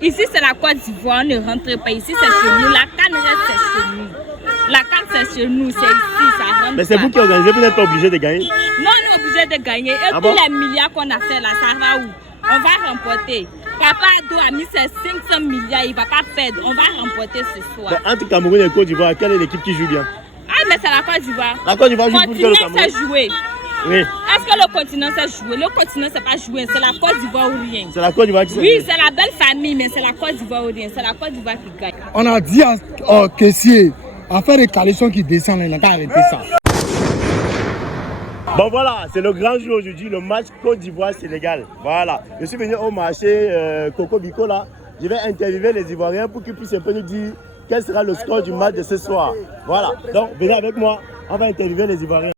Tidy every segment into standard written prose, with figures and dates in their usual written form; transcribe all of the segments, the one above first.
Ici, c'est la Côte d'Ivoire, on ne rentre pas. Ici, c'est chez nous. La canne reste, c'est chez nous. La canne, c'est chez nous, c'est ici, ça rentre. Mais c'est vous qui organisez, vous n'êtes pas obligé de gagner. Non, on est obligé de gagner. Et tous les milliards qu'on a fait là, ça va où? On va remporter. Papa Ado a mis ses 500 milliards, il ne va pas perdre. On va remporter ce soir. Mais entre Cameroun et Côte d'Ivoire, quelle est l'équipe qui joue bien? Ah, mais c'est la Côte d'Ivoire. La Côte d'Ivoire joue plus que le Cameroun. Le continent sait jouer. Oui. Est-ce que le continent sait jouer? Le continent sait pas jouer. C'est la Côte d'Ivoire ou rien. C'est la Côte d'Ivoire qui sait. Oui, c'est la belle famille, mais c'est la Côte d'Ivoire ou rien. C'est la Côte d'Ivoire qui gagne. On a dit au caissier, à faire des caleçons qui descendent, il n'a pas arrêté ça. Bon voilà, c'est le grand jour aujourd'hui, le match Côte d'Ivoire-Sénégal. Voilà, je suis venu au marché Coco Bico là. Je vais interviewer les Ivoiriens pour qu'ils puissent un peu nous dire quel sera le score du match de ce soir. Voilà, donc venez avec moi, on va interviewer les Ivoiriens.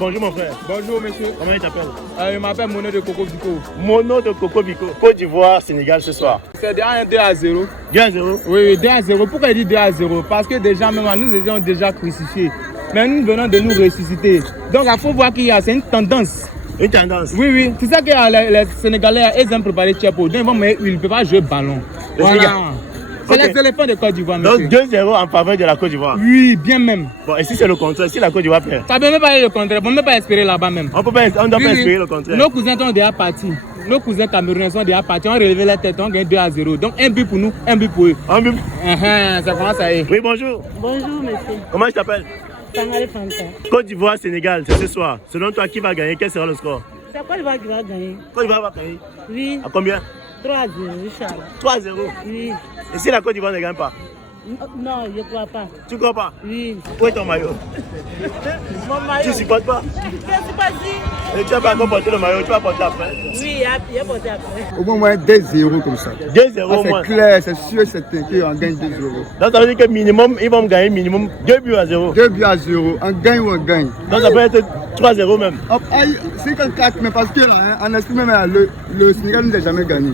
Bonjour mon frère. Bonjour monsieur. Comment il t'appelle? Je m'appelle Mono de Coco Bico. Mono de Coco Bico. Côte d'Ivoire, Sénégal ce soir. C'est déjà 2-0. 2-0. Oui, 2-0. Pourquoi il dit 2-0? Parce que déjà, même nous étions déjà crucifiés. Mais nous venons de nous ressusciter. Donc il faut voir qu'il y a, c'est une tendance. Une tendance? Oui, oui. C'est ça que les Sénégalais, ils aiment préparer Tchapo. Donc ils ne peuvent pas jouer ballon. Voilà. C'est les éléphants de Côte d'Ivoire, monsieur. Donc 2-0 en faveur de la Côte d'Ivoire. Oui, bien même. Bon, et si c'est le contraire, si la Côte d'Ivoire perd? Ça ne peut même pas être le contraire. On ne peut même pas espérer là-bas même. On ne doit pas espérer le contraire. Nos cousins sont déjà partis. Nos cousins camerounais sont déjà partis. On a relevé la tête, on gagne 2-0. Donc un but pour nous, un but pour eux. Un but. Ça commence à y. Oui, bonjour. Bonjour, monsieur. Comment tu t'appelles? Sangaré Fanta. Côte d'Ivoire, Sénégal, c'est ce soir. Selon toi, qui va gagner? Quel sera le score? C'est Côte d'Ivoire qui va gagner. Côte d'Ivoire va gagner? Oui. À combien? 3-0, Inch'Allah. 3-0. Oui. Et si la Côte d'Ivoire ne gagne pas? Non, je ne crois pas. Tu ne crois pas? Oui. Où est ton maillot? Mon maillot. Tu ne supportes pas? Je ne suis pas dit. Et tu vas pas encore porter le maillot, tu vas porter après? Oui, il a porté après. Au moins 2-0 comme ça. 2-0 au moins. C'est clair, c'est sûr, c'est qu'on gagne 2-0. Donc ça veut dire que minimum, ils vont gagner minimum 2 buts à 0. 2 buts à 0, on gagne ou on gagne. Donc ça peut être 3-0 même. C'est 4, mais parce que là, en esprit même, le Sénégal n'a jamais gagné.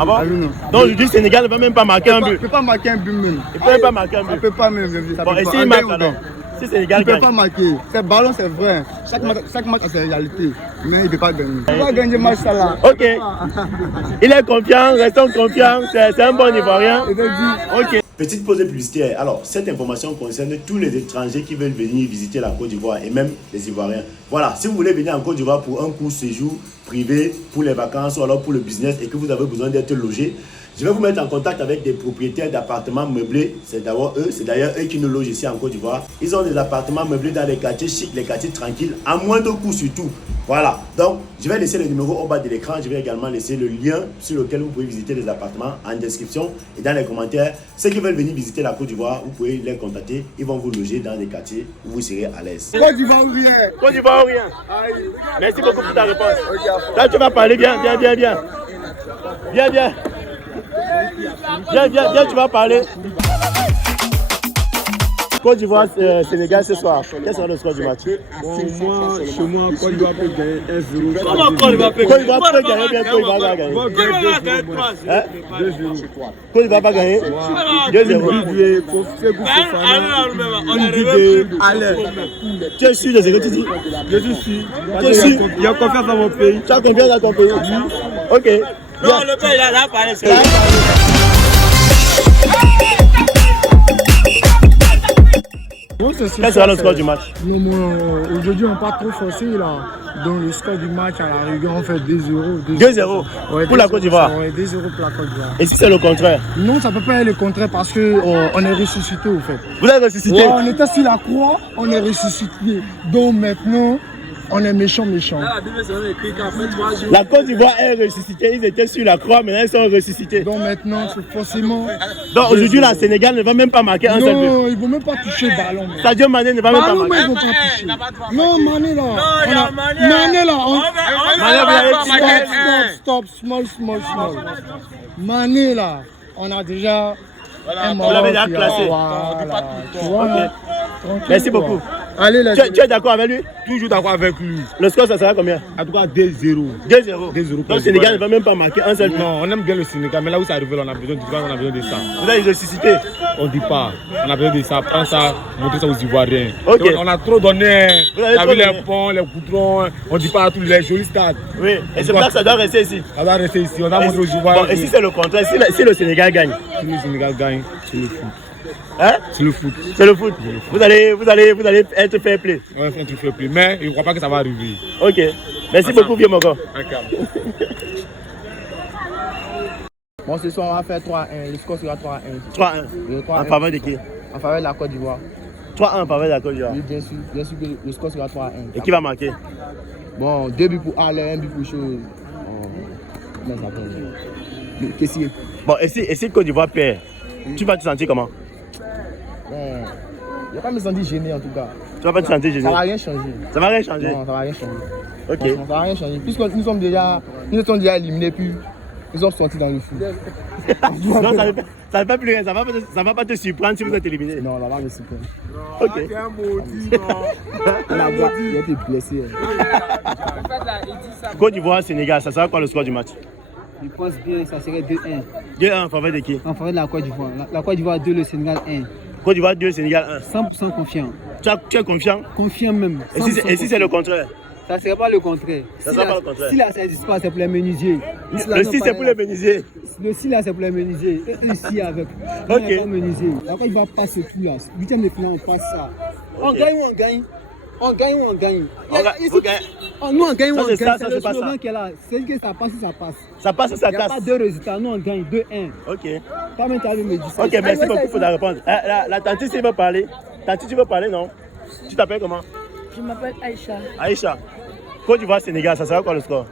Ah bon? Ah oui, non. Donc aujourd'hui, le Sénégal ne va même pas marquer un but. Il ne peut pas marquer un but même. Il ne peut même pas marquer un Il ne but. peut pas même. Bon, et s'il marque alors? Si le Sénégal Il ne gagne? peut pas marquer. C'est ballon, c'est vrai. Chaque match a ses réalités. Mais il ne peut pas gagner. Il va gagner le match ça là. Ok. Il est confiant, restons confiants. C'est un bon Ivoirien. Ok. Petite pause publicitaire. Alors, cette information concerne tous les étrangers qui veulent venir visiter la Côte d'Ivoire et même les Ivoiriens. Voilà, si vous voulez venir en Côte d'Ivoire pour un court séjour privé, pour les vacances ou alors pour le business et que vous avez besoin d'être logé, je vais vous mettre en contact avec des propriétaires d'appartements meublés. C'est d'ailleurs eux qui nous logent ici en Côte d'Ivoire. Ils ont des appartements meublés dans les quartiers chics, les quartiers tranquilles, à moindre coût surtout. Voilà, donc je vais laisser le numéro au bas de l'écran. Je vais également laisser le lien sur lequel vous pouvez visiter les appartements en description et dans les commentaires. Ceux qui veulent venir visiter la Côte d'Ivoire, vous pouvez les contacter. Ils vont vous loger dans des quartiers où vous serez à l'aise. Côte d'Ivoire ou rien. Côte d'Ivoire ou rien. Merci beaucoup pour ta réponse. Là, tu vas parler bien. Viens, tu vas parler. Côte d'Ivoire, Sénégal ce soir. Quel sera le score du match? Bon, moi, chez moi, Côte d'Ivoire peut gagner 1-0. Comment Côte d'Ivoire peut gagner? Côte d'Ivoire peut gagner, bien Côte d'Ivoire va gagner. 2-0. Côte d'Ivoire va gagner 2-0. Tu es sûr de ce que tu dis? Je suis sûr. Tu es sûr? Il y a confiance dans mon pays. Tu as confiance dans ton pays? Ok. Non, le pays, il a parlé. Quel sera le score du match? Aujourd'hui, on n'est pas trop forcé là. Donc le score du match, à la rigueur, on fait 2-0. 2-0 pour la Côte d'Ivoire? Oui, 2-0 pour la Côte d'Ivoire. Et si c'est le contraire? Non, ça ne peut pas être le contraire parce qu'on est ressuscité au fait. Vous êtes ressuscité? Ouais, on était sur la croix, on est ressuscité. Donc maintenant, on est méchant. La Côte d'Ivoire est ressuscitée, ils étaient sur la croix, maintenant ils sont ressuscités. Donc maintenant, c'est forcément... Donc aujourd'hui, la Sénégal ne va même pas marquer un seul but. Non, ils ne vont même pas toucher le ballon. Sadio Mané ne va même pas Ballon, marquer. ils ne vont pas toucher. Non, Mané là. Mané là. Stop, small. Mané là, on a déjà... Vous l'avez déjà classé. Voilà. Ok. Merci beaucoup. Allez, là. Tu es d'accord avec lui? Toujours d'accord avec lui. Le score, ça sera combien? En tout cas, 2-0. 2-0. 2-0. Donc, le Sénégal ne va même pas marquer un seul but. Non, on aime bien le Sénégal, mais là où ça arrive, on a besoin de ça. Vous avez ressuscité. On dit pas. On a besoin de ça. Prends ça, montrez ça aux Ivoiriens. Ok. Donc, on a trop donné. Vous avez T'as trop vu donné. les ponts, les goudrons. On dit pas à tous les jolis stades. Oui, et c'est pour ça que ça doit rester ici. Ça va rester ici. On a montré aux Bon, Ivoiriens. et si c'est le contraire, si le Sénégal gagne? Si le Sénégal gagne, c'est le foot. Hein? C'est le foot. C'est le foot. Vous allez être fair play. Ouais, on ne fait plus. Mais je ne crois pas que ça va arriver. Ok. Merci beaucoup, vieux Moko. Bon, ce soir, on va faire 3-1. Le score sera 3-1. 3-1. Le 3-1. En faveur de qui? En faveur de la Côte d'Ivoire. 3-1 en faveur de la Côte d'Ivoire. Oui, bien sûr que le score sera 3-1. Et qui va marquer? Bon, 2 buts pour Alain, 1 but pour Chose. Comment ça s'appelle? Le caissier. Bon, et si Côte d'Ivoire perd, tu vas te sentir comment? Bon, je ne vais pas me sentir gêné en tout cas. Tu vas pas te sentir gêné? Ça ne va rien changer. Ça va rien changer? Non, ça va rien changer. Ok. Franchement, ça va rien changer. Puisque nous sommes déjà éliminés, puis nous sommes sortis dans le foot. Non, ça ne va plus rien. Ça va pas te surprendre si vous êtes éliminé. Non, là, va me surprendre. Ok. On a été blessé. Côte d'Ivoire, Sénégal, ça sera quoi le score du match? Je pense bien que ça serait 2-1 2-1 en faveur de qui? en faveur de la Côte d'Ivoire. La Côte d'Ivoire 2, le Sénégal 1. Côte d'Ivoire 2, Sénégal 1. 100% confiant. Tu es confiant? Confiant même. Et si c'est le contraire? Ça ne serait pas le contraire. Ça sera pas le contraire. Si là, ça n'existe pas, c'est pour les menuisiers. Le 6 c'est pour les menuisiers. Le 6 là, c'est pour les menuisiers. Et ici avec. Ok. Pas menuisier. La Côte d'Ivoire passe tout là. 8e de finale, on passe ça. On gagne ou on gagne? On gagne ou on gagne? Vous gagnez. Nous on gagne ou Ça, on c'est gagne. ça, C'est le c'est pas slogan ça. qui est là. C'est que ça passe ou ça passe. Ça passe ou ça Il n'y a casse? pas deux résultats. Nous on gagne 2-1. Ok. Toi-même, tu as me dit ça. Ok, merci beaucoup pour la réponse. La tante, si tu veux parler. Tante, tu veux parler, non? Tu t'appelles comment? Je m'appelle Aïcha. Aïcha. Côte d'Ivoire, Sénégal, ça sera quoi le score?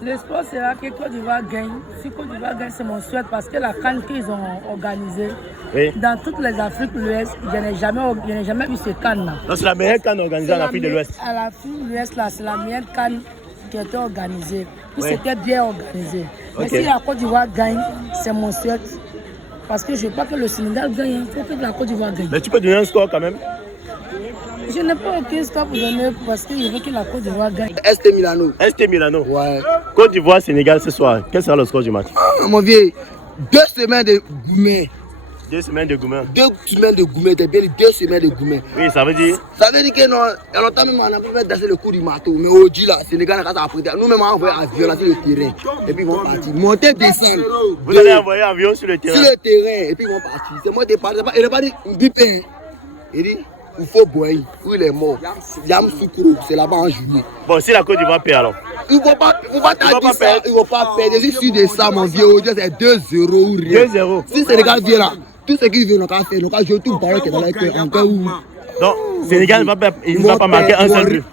L'espoir sera que Côte d'Ivoire gagne. Si Côte d'Ivoire gagne, c'est mon souhait parce que la CAN qu'ils ont organisée, Oui. dans toutes les Afriques de l'Ouest, je n'ai jamais vu ce CAN-là. Non, c'est la meilleure canne organisée en Afrique de l'Ouest. À l'Afrique de l'Ouest, là, c'est la meilleure CAN qui a été organisée. Puis Oui. c'était bien organisé. Mais Ok. si la Côte d'Ivoire gagne, c'est mon souhait. Parce que je ne veux pas que le Sénégal gagne, il faut que la Côte d'Ivoire gagne. Mais tu peux donner un score quand même? Je n'ai pas aucun score pour donner parce que je veux que la Côte d'Ivoire gagne. ST Milano. ST Milano. Ouais. Côte d'Ivoire, Sénégal ce soir. Quel sera le score du match? Mon vieux, 2 semaines de gourmet. 2 semaines de Goumen. 2 semaines de gourmet, t'es bien dit 2 semaines de gourmet. Oui, ça veut dire. Ça veut dire que non, il y a longtemps même on a pu faire danser le coup du marteau. Mais aujourd'hui là, Sénégal a apprêté. Nous-mêmes on a envoyé un avion là sur le terrain. Et puis ils vont partir. Monter, descendre. Vous allez envoyer un avion sur le terrain. Sur le terrain. Et puis ils vont partir. C'est moi qui parle. Il n'a pas dit bipé. Il dit il faut boire. Il est mort. Yam Soukro, c'est là-bas en juillet. Bon, si la Côte d'Ivoire perd alors. Ils ne vont pas pas ça. perdre. Ils ne vont pas perdre. Je suis sûr de ça, mon vieux. Aujourd'hui, c'est 2-0 ou rien. 2-0. Si Sénégal vient là, tout ce qu'ils veulent, on va faire. On va jouer tout le ballon qui est dans la tête. Encore où. Donc, Sénégal il ne va pas marquer un seul but.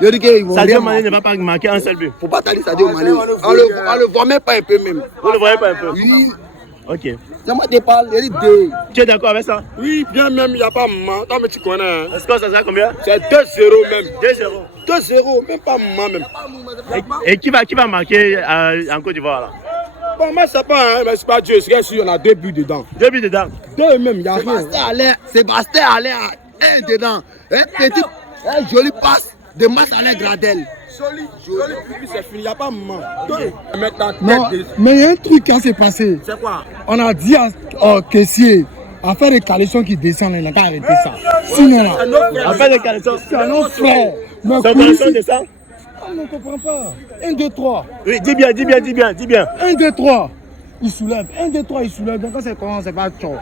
Je dis qu'ils vont. Sadio Mané ne va pas marquer un seul but. Faut pas t'aller Sadio Mané. On le voit même pas un peu même. Vous ne voyez pas un peu? Oui. Ok. C'est moi qui parle. Il dit 2. Tu es d'accord avec ça? Oui, bien même, il n'y a pas maman. Toi, mais tu connais. Le score, ça sera combien? C'est 2-0 même. 2-0. 2-0, même pas maman même. Et qui va marquer en Côte d'Ivoire là? Bon, moi, c'est pas, hein, mais c'est pas Dieu. C'est sûr, on a 2 buts dedans. 2 buts dedans. 2 même, il n'y a rien. Sébastien allait à 1 dedans. Un joli passe de Masse Alain Gradel. Joli, puis c'est fini, il n'y a pas maman. Non, mais il y a un truc qui s'est passé. C'est quoi? On a dit au caissier à faire des caleçons qui descendent, il n'a qu'à arrêter ça. Sinon là, En fait, les caleçons. c'est un autre frère. Mais C'est un caleçon de ça? on ne comprend pas. 1, 2, 3. Oui, dis bien. 1, 2, 3. Il soulève. 1, 2, 3, il soulève. Donc quand c'est comment, c'est pas tchao.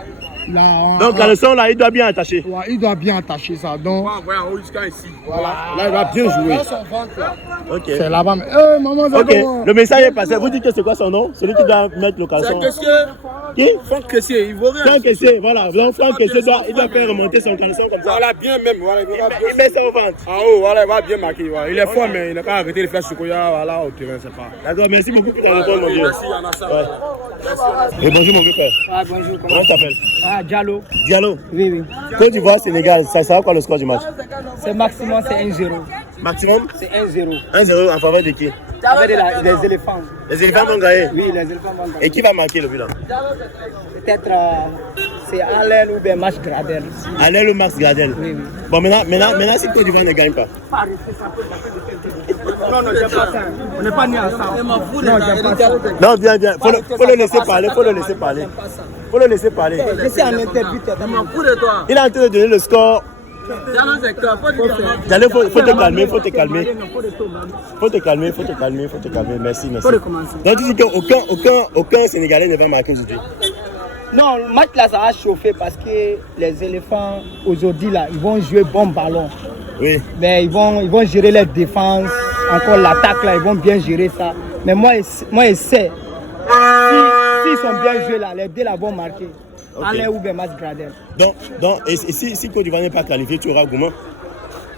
Donc, caleçon là, il doit bien attacher. Ouais, il doit bien attacher ça. Donc, Voilà, jusqu'à ici. voilà. Là, il va bien jouer. Ok. C'est là-bas. Maman, ça Ok. comment? Le message est passé. Vous dites que c'est quoi son nom? Celui qui doit mettre le caleçon. Qui? Franck Kessier, il vaut rien. Franck Kessier, voilà. Donc, Franck Kessier il doit faire remonter son caleçon comme ça. Voilà, bien même. Voilà, Il met ça au ventre. en haut, voilà, il va bien marquer. Voilà. Il est fort, mais il n'a pas arrêté de faire Chocoya voilà, au terrain, c'est pas. D'accord, merci beaucoup pour ta réponse, mon vieux. Merci, il y en a ça. Et bonjour, mon vieux père. Ah, bonjour, Comment tu t'appelles? Ah, Diallo. Diallo. Oui, oui. Côte d'Ivoire, Sénégal, ça sera quoi le score du match? C'est maximum, c'est 1-0. Maximum C'est 1-0. 1-0 en faveur de qui? Avec les éléphants. Les éléphants vont gagner. Oui, les éléphants vont gagner. Et qui va marquer le but là? Peut-être c'est Alain ou bien Max Gradel. Alain ou Max Gradel. Oui, oui. Bon, maintenant si Côte d'Ivoire ne gagne pas. Non, j'aime pas ça. On n'est pas né ensemble. Non, j'aime pas ça. Non, viens. Faut le laisser parler. Faut le laisser parler. Je suis en interview. Il est en train de donner le score. J'allais, faut te calmer. Merci. Donc tu dis qu'aucun Sénégalais ne va marquer aujourd'hui. Non, le match là, ça va chauffer parce que les éléphants, aujourd'hui, là, ils vont jouer bon ballon. Oui. Mais ils vont gérer les défenses, encore l'attaque, là, ils vont bien gérer ça. Mais moi, je sais, s'ils sont bien joués, là, les deux là vont marquer. Okay. Alain ou bien Max Gradel. Donc et si Côte d'Ivoire n'est pas qualifié, tu auras comment?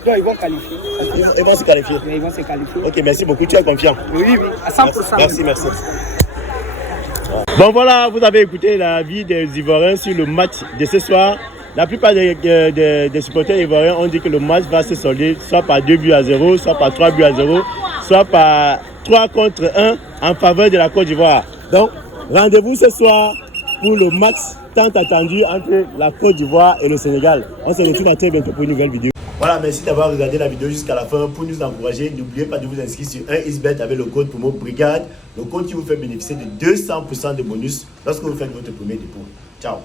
Donc, ils vont qualifier. Ils vont se qualifier. Oui, ils vont se qualifier. Ok, merci beaucoup, tu es confiant. Oui, à 100%. Merci. Bon voilà, vous avez écouté l'avis des Ivoiriens sur le match de ce soir. La plupart des supporters ivoiriens ont dit que le match va se solder soit par 2-0, soit par 3-0, soit par 3-1 en faveur de la Côte d'Ivoire. Donc, rendez-vous ce soir pour le match tant attendu entre la Côte d'Ivoire et le Sénégal. On se retrouve à très bientôt pour une nouvelle vidéo. Voilà, merci d'avoir regardé la vidéo jusqu'à la fin. Pour nous encourager, n'oubliez pas de vous inscrire sur 1xBet avec le code promo BRIGADE, le code qui vous fait bénéficier de 200% de bonus lorsque vous faites votre premier dépôt. Ciao.